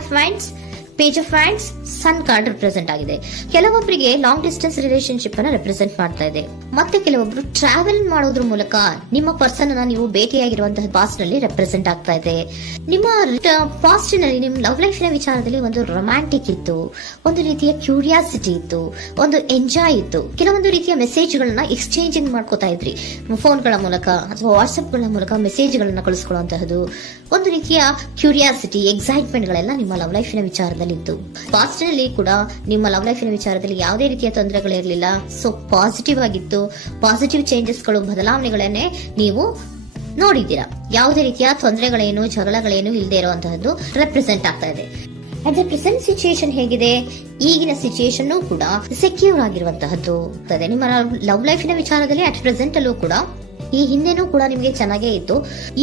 Of wands, page of wands, sun card represent ಆಗಿದೆ. ಕೆಲವೊಬ್ಬರಿಗೆ long distance relationship ಅನ್ನ represent ಮಾಡ್ತಾ ಇದೆ. ಮತ್ತೆ ಕೆಲವೊಬ್ರು ಟ್ರಾವೆಲ್ ಮಾಡೋದ್ರ ಮೂಲಕ ನಿಮ್ಮ ಪರ್ಸನ್ ಅನ್ನ ನೀವು ಭೇಟಿಯಾಗಿರುವಂತಹ ಪಾಸ್ಟ್ ನಲ್ಲಿ ರೆಪ್ರೆಸೆಂಟ್ ಆಗ್ತಾ ಇದೆ. ನಿಮ್ಮ ಪಾಸ್ಟ್ ನಲ್ಲಿ ನಿಮ್ಮ ಲವ್ ಲೈಫ್ ನ ವಿಚಾರದಲ್ಲಿ ಒಂದು ರೊಮ್ಯಾಂಟಿಕ್ ಇತ್ತು, ಒಂದು ರೀತಿಯ ಕ್ಯೂರಿಯಾಸಿಟಿ ಇತ್ತು, ಒಂದು ಎಂಜಾಯ್ ಇತ್ತು. ಕೆಲವೊಂದು ರೀತಿಯ ಮೆಸೇಜ್ ಗಳನ್ನ ಎಕ್ಸ್ಚೇಂಜಿಂಗ್ ಮಾಡ್ಕೋತಾ ಇದ್ರಿ, ಫೋನ್ಗಳ ಮೂಲಕ ಅಥವಾ ವಾಟ್ಸ್ಆಪ್ ಗಳ ಮೂಲಕ ಮೆಸೇಜ್ ಗಳನ್ನ ಕಳಿಸ್ಕೊಳ್ಳುವಂತಹದ್ದು, ಒಂದು ರೀತಿಯ ಕ್ಯೂರಿಯಾಸಿಟಿ, ಎಕ್ಸೈಟ್ಮೆಂಟ್ ಗಳೆಲ್ಲ ನಿಮ್ಮ ಲವ್ ಲೈಫ್ ನ ವಿಚಾರದಲ್ಲಿ ಇತ್ತು. ಪಾಸ್ಟ್ ನಲ್ಲಿ ಕೂಡ ನಿಮ್ಮ ಲವ್ ಲೈಫ್ ನ ವಿಚಾರದಲ್ಲಿ ಯಾವುದೇ ರೀತಿಯ ತೊಂದರೆಗಳಿರಲಿಲ್ಲ. ಸೊ ಪಾಸಿಟಿವ್ ಆಗಿತ್ತು. ಪಾಸಿಟಿವ್ ಚೇಂಜಸ್ ಗಳು, ಬದಲಾವಣೆಗಳನ್ನೇ ನೀವು ನೋಡಿದ್ದೀರಾ. ಯಾವುದೇ ರೀತಿಯ ತೊಂದರೆಗಳೇನು, ಜಗಳಗಳೇನು ಇಲ್ಲದೆ ಇರುವಂತಹದ್ದು ರೆಪ್ರೆಸೆಂಟ್ ಆಗ್ತಾ ಇದೆ. ಅಟ್ ದ ಪ್ರೆಸೆಂಟ್ ಸಿಚುಯೇಷನ್ ಹೇಗಿದೆ? ಈಗಿನ ಸಿಚುಯೇಷನ್ ಕೂಡ ಸೆಕ್ಯೂರ್ ಆಗಿರುವಂತಹದ್ದು. ನಿಮ್ಮ ಲವ್ ಲೈಫ್ ನ ವಿಚಾರದಲ್ಲಿ ಅಟ್ ಪ್ರೆಸೆಂಟ್ ಅಲ್ಲೂ ಕೂಡ, ಈ ಹಿಂದೆನೂ ಕೂಡ ನಿಮಗೆ ಚೆನ್ನಾಗೇ ಇತ್ತು,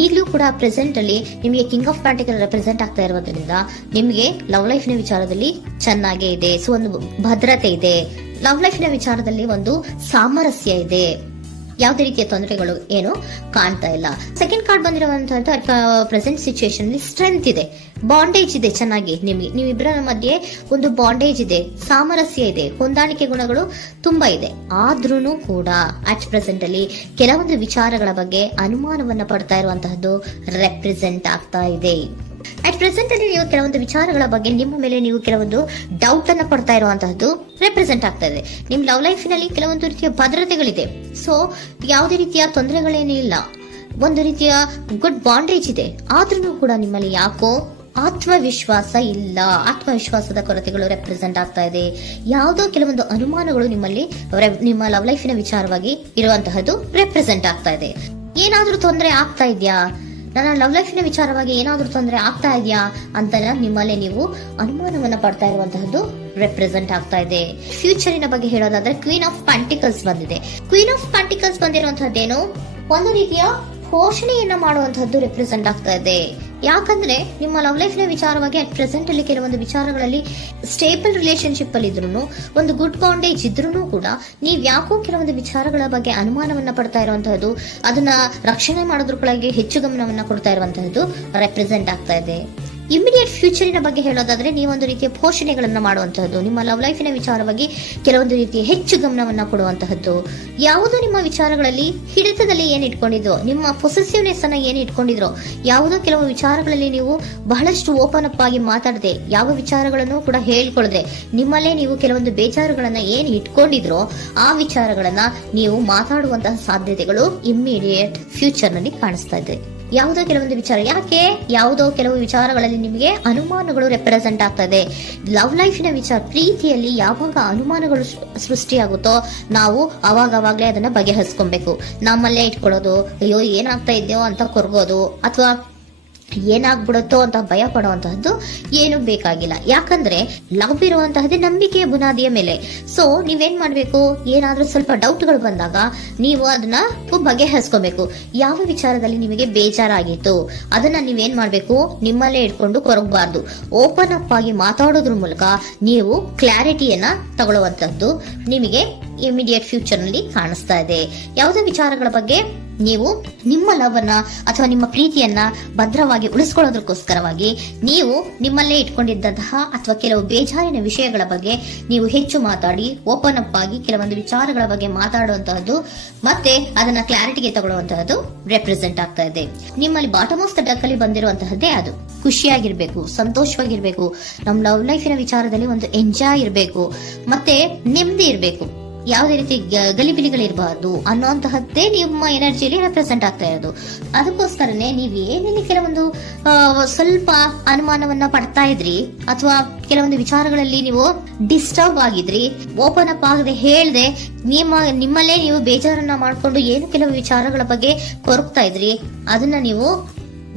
ಈಗಲೂ ಕೂಡ ಪ್ರೆಸೆಂಟ್ ಅಲ್ಲಿ ನಿಮಗೆ ಕಿಂಗ್ ಆಫ್ ಪ್ಯಾಂಟಿಕಲ್ ರೆಪ್ರೆಸೆಂಟ್ ಆಗ್ತಾ ಇರೋದ್ರಿಂದ ನಿಮಗೆ ಲವ್ ಲೈಫ್ ನ ವಿಚಾರದಲ್ಲಿ ಚೆನ್ನಾಗೇ ಇದೆ. ಸೊ ಒಂದು ಭದ್ರತೆ ಇದೆ. ಲವ್ ಲೈಫ್ ನ ವಿಚಾರದಲ್ಲಿ ಒಂದು ಸಾಮರಸ್ಯ ಇದೆ. ಯಾವುದೇ ರೀತಿಯ ತೊಂದರೆಗಳು ಏನು ಕಾಣ್ತಾ ಇಲ್ಲ. ಸೆಕೆಂಡ್ ಕಾರ್ಡ್ ಬಂದಿರುವಂತಹ ಪ್ರೆಸೆಂಟ್ ಸಿಚುಯೇಷನ್ ಅಲ್ಲಿ ಸ್ಟ್ರೆಂತ್ ಇದೆ, ಬಾಂಡೇಜ್ ಇದೆ. ಚೆನ್ನಾಗಿ ನೀವಿಬ್ಬರ ಮಧ್ಯೆ ಒಂದು ಬಾಂಡೇಜ್ ಇದೆ, ಸಾಮರಸ್ಯ ಇದೆ, ಹೊಂದಾಣಿಕೆ ಗುಣಗಳು ತುಂಬಾ ಇದೆ. ಆದ್ರೂ ಕೂಡ ಅಟ್ ಪ್ರೆಸೆಂಟ್ ಅಲ್ಲಿ ಕೆಲವೊಂದು ವಿಚಾರಗಳ ಬಗ್ಗೆ ಅನುಮಾನವನ್ನ ಪಡ್ತಾ ಇರುವಂತಹದ್ದು ರೆಪ್ರೆಸೆಂಟ್ ಆಗ್ತಾ ಇದೆ. ಅಟ್ ಪ್ರೆಸೆಂಟ್ ಅಲ್ಲಿ ನೀವು ಕೆಲವೊಂದು ವಿಚಾರಗಳ ಬಗ್ಗೆ ನಿಮ್ಮ ಮೇಲೆ ನೀವು ಕೆಲವೊಂದು ಡೌಟ್ ಅನ್ನ ಪಡ್ತಾ ಇರುವಂತಹದ್ದು ರೆಪ್ರೆಸೆಂಟ್ ಆಗ್ತಾ ಇದೆ. ನಿಮ್ ಲವ್ ಲೈಫ್ ನಲ್ಲಿ ಕೆಲವೊಂದು ರೀತಿಯ ಭದ್ರತೆಗಳಿದೆ. ಸೊ ಯಾವುದೇ ರೀತಿಯ ತೊಂದರೆಗಳೇನೂ ಇಲ್ಲ, ಒಂದು ರೀತಿಯ ಗುಡ್ ಬಾಂಡೇಜ್ ಇದೆ. ಆದ್ರೂ ಕೂಡ ನಿಮ್ಮಲ್ಲಿ ಯಾಕೋ ಆತ್ಮವಿಶ್ವಾಸ ಇಲ್ಲ, ಆತ್ಮವಿಶ್ವಾಸದ ಕೊರತೆಗಳು ರೆಪ್ರೆಸೆಂಟ್ ಆಗ್ತಾ ಇದೆ. ಯಾವುದೋ ಕೆಲವೊಂದು ಅನುಮಾನಗಳು ನಿಮ್ಮಲ್ಲಿ ನಿಮ್ಮ ಲವ್ ಲೈಫಿನ ವಿಚಾರವಾಗಿ ಇರುವಂತಹದ್ದು ರೆಪ್ರೆಸೆಂಟ್ ಆಗ್ತಾ ಇದೆ. ಏನಾದ್ರೂ ತೊಂದರೆ ಆಗ್ತಾ ಇದೆಯಾ, ನನ್ನ ಲವ್ ಲೈಫಿನ ವಿಚಾರವಾಗಿ ಏನಾದ್ರೂ ತೊಂದರೆ ಆಗ್ತಾ ಇದೆಯಾ ಅಂತ ನಿಮ್ಮಲ್ಲೇ ನೀವು ಅನುಮಾನವನ್ನ ಪಡ್ತಾ ಇರುವಂತಹದ್ದು ರೆಪ್ರೆಸೆಂಟ್ ಆಗ್ತಾ ಇದೆ. ಫ್ಯೂಚರಿನ ಬಗ್ಗೆ ಹೇಳೋದಾದ್ರೆ ಕ್ವೀನ್ ಆಫ್ ಪ್ಯಾಂಟಿಕಲ್ಸ್ ಬಂದಿದೆ. ಕ್ವೀನ್ ಆಫ್ ಪ್ಯಾಂಟಿಕಲ್ಸ್ ಬಂದಿರುವಂತಹದ್ದೇನು, ಒಂದು ರೀತಿಯ ಪೋಷಣೆಯನ್ನ ಮಾಡುವಂತಹದ್ದು ರೆಪ್ರೆಸೆಂಟ್ ಆಗ್ತಾ ಇದೆ. ಯಾಕಂದ್ರೆ ನಿಮ್ಮ ಲವ್ ಲೈಫ್ ನ ವಿಚಾರವಾಗಿ ಅಟ್ ಪ್ರೆಸೆಂಟ್ ಅಲ್ಲಿ ಕೆಲವೊಂದು ವಿಚಾರಗಳಲ್ಲಿ ಸ್ಟೇಬಲ್ ರಿಲೇಶನ್ಶಿಪ್ ಅಲ್ಲಿ ಇದ್ರು, ಒಂದು ಗುಡ್ ಬಾಂಡೇಜ್ ಇದ್ರೂ ಕೂಡ ನೀವ್ ಯಾಕೋ ಕೆಲವೊಂದು ವಿಚಾರಗಳ ಬಗ್ಗೆ ಅನುಮಾನವನ್ನ ಪಡ್ತಾ ಇರುವಂತಹದ್ದು, ಅದನ್ನ ರಕ್ಷಣೆ ಮಾಡೋದ್ರೊಳಗೆ ಹೆಚ್ಚು ಗಮನವನ್ನ ಕೊಡ್ತಾ ಇರುವಂತಹದ್ದು ರೆಪ್ರೆಸೆಂಟ್ ಆಗ್ತಾ ಇದೆ. ಇಮಿಡಿಯೇಟ್ ಫ್ಯೂಚರಿನ ಬಗ್ಗೆ ಹೇಳೋದಾದ್ರೆ ನೀವೊಂದು ರೀತಿಯ ಪೋಷಣೆಗಳನ್ನ ಮಾಡುವಂತಹದ್ದು, ನಿಮ್ಮ ಲವ್ ಲೈಫಿನ ವಿಚಾರವಾಗಿ ಕೆಲವೊಂದು ರೀತಿಯ ಹೆಚ್ಚು ಗಮನವನ್ನ ಕೊಡುವಂತಹದ್ದು, ಯಾವುದೋ ನಿಮ್ಮ ವಿಚಾರಗಳಲ್ಲಿ ಹಿಡಿತದಲ್ಲಿ ಏನ್ ಇಟ್ಕೊಂಡಿದ್ರೋ, ನಿಮ್ಮ ಪೊಸೆಸಿವ್ನೆಸ್ ಅನ್ನ ಏನ್ ಇಟ್ಕೊಂಡಿದ್ರೋ, ಯಾವುದೋ ಕೆಲವು ವಿಚಾರಗಳಲ್ಲಿ ನೀವು ಬಹಳಷ್ಟು ಓಪನ್ ಅಪ್ ಆಗಿ ಮಾತಾಡದೆ, ಯಾವ ವಿಚಾರಗಳನ್ನು ಕೂಡ ಹೇಳ್ಕೊಳ್ಳದೆ, ನಿಮ್ಮಲ್ಲೇ ನೀವು ಕೆಲವೊಂದು ಬೇಜಾರುಗಳನ್ನ ಏನ್ ಇಟ್ಕೊಂಡಿದ್ರೋ ಆ ವಿಚಾರಗಳನ್ನ ನೀವು ಮಾತಾಡುವಂತಹ ಸಾಧ್ಯತೆಗಳು ಇಮಿಡಿಯೇಟ್ ಫ್ಯೂಚರ್ ನಲ್ಲಿ ಕಾಣಿಸ್ತಾ ಇದೆ. ಯಾವುದೋ ಕೆಲವೊಂದು ವಿಚಾರ, ಯಾಕೆ ಯಾವುದೋ ಕೆಲವು ವಿಚಾರಗಳಲ್ಲಿ ನಿಮಗೆ ಅನುಮಾನಗಳು ರೆಪ್ರೆಸೆಂಟ್ ಆಗ್ತಾ ಇದೆ. ಲವ್ ಲೈಫಿನ ವಿಚಾರ, ಪ್ರೀತಿಯಲ್ಲಿ ಯಾವಾಗ ಅನುಮಾನಗಳು ಸೃಷ್ಟಿಯಾಗುತ್ತೋ ನಾವು ಅವಾಗವಾಗ್ಲೇ ಅದನ್ನ ಬಗೆಹರಿಸ್ಕೊಬೇಕು. ನಮ್ಮಲ್ಲೇ ಇಟ್ಕೊಳ್ಳೋದು, ಅಯ್ಯೋ ಏನಾಗ್ತಾ ಇದೆಯೋ ಅಂತ ಕೊರಗೋದು ಅಥವಾ ಏನಾಗ್ಬಿಡುತ್ತೋ ಅಂತ ಭಯ ಪಡುವಂತಹದ್ದು ಏನು ಬೇಕಾಗಿಲ್ಲ. ಯಾಕಂದ್ರೆ ಲವ್ ಇರುವಂತಹದ್ದೇ ನಂಬಿಕೆಯ ಬುನಾದಿಯ ಮೇಲೆ. ಸೊ ನೀವೇನ್ ಮಾಡ್ಬೇಕು, ಏನಾದ್ರೂ ಸ್ವಲ್ಪ ಡೌಟ್ಗಳು ಬಂದಾಗ ನೀವು ಅದನ್ನ ಬಗೆಹರಿಸ್ಕೋಬೇಕು. ಯಾವ ವಿಚಾರದಲ್ಲಿ ನಿಮಗೆ ಬೇಜಾರಾಗಿತ್ತು ಅದನ್ನ ನೀವೇನ್ ಮಾಡ್ಬೇಕು, ನಿಮ್ಮಲ್ಲೇ ಇಟ್ಕೊಂಡು ಕೊರಗಬಾರ್ದು. ಓಪನ್ ಅಪ್ ಆಗಿ ಮಾತಾಡೋದ್ರ ಮೂಲಕ ನೀವು ಕ್ಲಾರಿಟಿಯನ್ನ ತಗೊಳ್ಳುವಂತದ್ದು ನಿಮಗೆ ಇಮಿಡಿಯೇಟ್ ಫ್ಯೂಚರ್ ನಲ್ಲಿ ಕಾಣಿಸ್ತಾ ಇದೆ. ಯಾವುದೇ ವಿಚಾರಗಳ ಬಗ್ಗೆ ನೀವು ನಿಮ್ಮ ಲವ್ ಅನ್ನ ಅಥವಾ ನಿಮ್ಮ ಪ್ರೀತಿಯನ್ನ ಭದ್ರವಾಗಿ ಉಳಿಸ್ಕೊಳ್ಳೋದಕ್ಕೋಸ್ಕರವಾಗಿ ನೀವು ನಿಮ್ಮಲ್ಲೇ ಇಟ್ಕೊಂಡಿದ್ದಂತಹ ಅಥವಾ ಕೆಲವು ಬೇಜಾರಿನ ವಿಷಯಗಳ ಬಗ್ಗೆ ನೀವು ಹೆಚ್ಚು ಮಾತಾಡಿ, ಓಪನ್ ಅಪ್ ಆಗಿ ಕೆಲವೊಂದು ವಿಚಾರಗಳ ಬಗ್ಗೆ ಮಾತಾಡುವಂತಹದ್ದು ಮತ್ತೆ ಅದನ್ನ ಕ್ಲಾರಿಟಿಗೆ ತಗೊಳ್ಳುವಂತಹದ್ದು ರೆಪ್ರೆಸೆಂಟ್ ಆಗ್ತಾ ಇದೆ. ನಿಮ್ಮಲ್ಲಿ ಬಾಟಮ್ ಆಫ್ ದ ಡಕ್ ಅಲ್ಲಿ ಬಂದಿರುವಂತಹದ್ದೇ ಅದು. ಖುಷಿಯಾಗಿರ್ಬೇಕು, ಸಂತೋಷವಾಗಿರ್ಬೇಕು, ನಮ್ಮ ಲವ್ ಲೈಫಿನ ವಿಚಾರದಲ್ಲಿ ಒಂದು ಎಂಜಾಯ್ ಇರಬೇಕು, ಮತ್ತೆ ನೆಮ್ಮದಿ ಇರಬೇಕು, ಯಾವುದೇ ರೀತಿ ಗಲಿಬಿಲಿಗಳಿರಬಾರ್ದು ಅನ್ನೋಂತಹದ್ದೇ ನಿಮ್ಮ ಎನರ್ಜಿಯಲ್ಲಿ ರೆಪ್ರೆಸೆಂಟ್ ಆಗ್ತಾ ಇರೋದು. ಅದಕ್ಕೋಸ್ಕರನೇ ನೀವ್ ಏನೇನು ಕೆಲವೊಂದು ಸ್ವಲ್ಪ ಅನುಮಾನವನ್ನ ಪಡ್ತಾ ಇದ್ರಿ ಅಥವಾ ಕೆಲವೊಂದು ವಿಚಾರಗಳಲ್ಲಿ ನೀವು ಡಿಸ್ಟರ್ಬ್ ಆಗಿದ್ರಿ, ಓಪನ್ ಅಪ್ ಆಗದೆ ಹೇಳ್ದೆ ನಿಮ್ಮಲ್ಲೇ ನೀವು ಬೇಜಾರನ್ನ ಮಾಡ್ಕೊಂಡು ಏನು ಕೆಲವು ವಿಚಾರಗಳ ಬಗ್ಗೆ ಕೊರಗ್ತಾ ಇದ್ರಿ, ಅದನ್ನ ನೀವು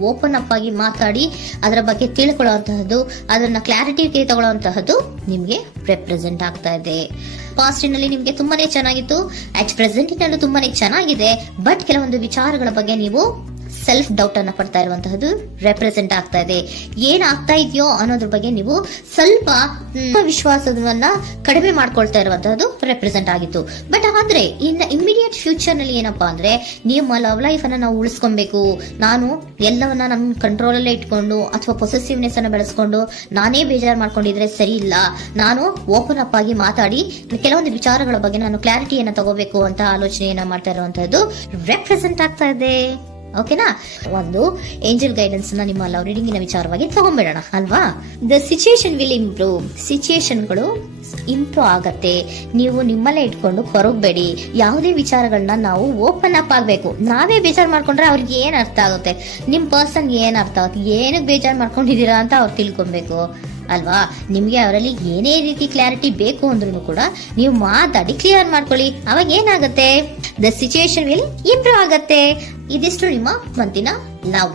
ಓಪನ್ ಅಪ್ ಆಗಿ ಮಾತಾಡಿ ಅದರ ಬಗ್ಗೆ ತಿಳ್ಕೊಳ್ಳುವಂತಹದ್ದು, ಅದನ್ನ ಕ್ಲಾರಿಟಿಗೆ ತಗೊಳ್ಳುವಂತಹದ್ದು ನಿಮ್ಗೆ ರೆಪ್ರೆಸೆಂಟ್ ಆಗ್ತಾ ಇದೆ. ಪಾಸ್ಟಿನಲ್ಲಿ ನಿಮ್ಗೆ ತುಂಬಾನೇ ಚೆನ್ನಾಗಿತ್ತು, ಅಟ್ ಪ್ರೆಸೆಂಟಿನಲ್ಲೂ ತುಂಬಾನೇ ಚೆನ್ನಾಗಿದೆ. ಬಟ್ ಕೆಲವೊಂದು ವಿಚಾರಗಳ ಬಗ್ಗೆ ನೀವು ಸೆಲ್ಫ್ ಡೌಟ್ ಅನ್ನ ಪಡ್ತಾ ಇರುವಂತಹದ್ದು ರೆಪ್ರೆಸೆಂಟ್ ಆಗ್ತಾ ಇದೆ. ಏನಾಗ್ತಾ ಇದೆಯೋ ಅನ್ನೋದ್ರ ಬಗ್ಗೆ ನೀವು ಸ್ವಲ್ಪ ವಿಶ್ವಾಸವನ್ನ ಕಡಿಮೆ ಮಾಡ್ಕೊಳ್ತಾ ಇರುವಂತಹದ್ದು ರೆಪ್ರೆಸೆಂಟ್ ಆಗಿತ್ತು. ಬಟ್ ಆದ್ರೆ ಇನ್ ಇಮಿಡಿಯೇಟ್ ಫ್ಯೂಚರ್ ನಲ್ಲಿ ಏನಪ್ಪಾ ಅಂದ್ರೆ ನಿಮ್ಮ ಲವ್ ಲೈಫ್ ಅನ್ನ ನಾವು ಉಳಿಸ್ಕೊಬೇಕು, ನಾನು ಎಲ್ಲವನ್ನ ನನ್ನ ಕಂಟ್ರೋಲ್ ಅಲ್ಲೇ ಇಟ್ಕೊಂಡು ಅಥವಾ ಪೊಸೆಸಿವ್ನೆಸ್ ಅನ್ನ ಬೆಳೆಸ್ಕೊಂಡು ನಾನೇ ಬೇಜಾರು ಮಾಡ್ಕೊಂಡಿದ್ರೆ ಸರಿ ಇಲ್ಲ, ನಾನು ಓಪನ್ ಅಪ್ ಆಗಿ ಮಾತಾಡಿ ಕೆಲವೊಂದು ವಿಚಾರಗಳ ಬಗ್ಗೆ ನಾನು ಕ್ಲಾರಿಟಿಯನ್ನ ತಗೋಬೇಕು ಅಂತ ಆಲೋಚನೆಯನ್ನ ಮಾಡ್ತಾ ಇರುವಂತಹದ್ದು ರೆಪ್ರೆಸೆಂಟ್ ಆಗ್ತಾ ಇದೆ. ಓಕೆನಾ? ಒಂದು ಏಂಜಲ್ ಗೈಡೆನ್ಸ್ ನ ನಿಮ್ಮ ಲವ್ ರೀಡಿಂಗಿನ ವಿಚಾರವಾಗಿ ತಗೊಂಡ್ಬಿಡೋಣ ಅಲ್ವಾ. The situation will improve. ಸಿಚುಯೇಷನ್ಗಳು ಇಂಪ್ರೂವ್ ಆಗತ್ತೆ. ನೀವು ನಿಮ್ಮಲ್ಲೇ ಇಟ್ಕೊಂಡು ಕೊರಗಬೇಡಿ. ಯಾವುದೇ ವಿಚಾರಗಳನ್ನ ನಾವು ಓಪನ್ ಅಪ್ ಆಗ್ಬೇಕು. ನಾವೇ ಬೇಜಾರು ಮಾಡ್ಕೊಂಡ್ರೆ ಅವ್ರಿಗೆ ಏನ್ ಅರ್ಥ ಆಗುತ್ತೆ, ನಿಮ್ ಪರ್ಸನ್ ಏನ್ ಅರ್ಥ ಆಗುತ್ತೆ, ಏನಕ್ಕೆ ಬೇಜಾರು ಮಾಡ್ಕೊಂಡಿದೀರಾ ಅಂತ ಅವ್ರು ತಿಳ್ಕೊಬೇಕು ಅಲ್ವಾ. ನಿಮ್ಗೆ ಅವರಲ್ಲಿ ಏನೇ ರೀತಿ ಕ್ಲಾರಿಟಿ ಬೇಕು ಅಂದ್ರೂ ಕೂಡ ನೀವು ಮಾತಾಡಿ ಕ್ಲಿಯರ್ ಮಾಡ್ಕೊಳ್ಳಿ. ಅವಾಗ ಏನಾಗುತ್ತೆ, ದ ಸಿಚುಯೇಷನ್ ವಿಲ್ ಇಂಪ್ರೂವ್ ಆಗತ್ತೆ. ಇದಿಷ್ಟು ನಿಮ್ಮ ಮಂತಿನ ಲವ್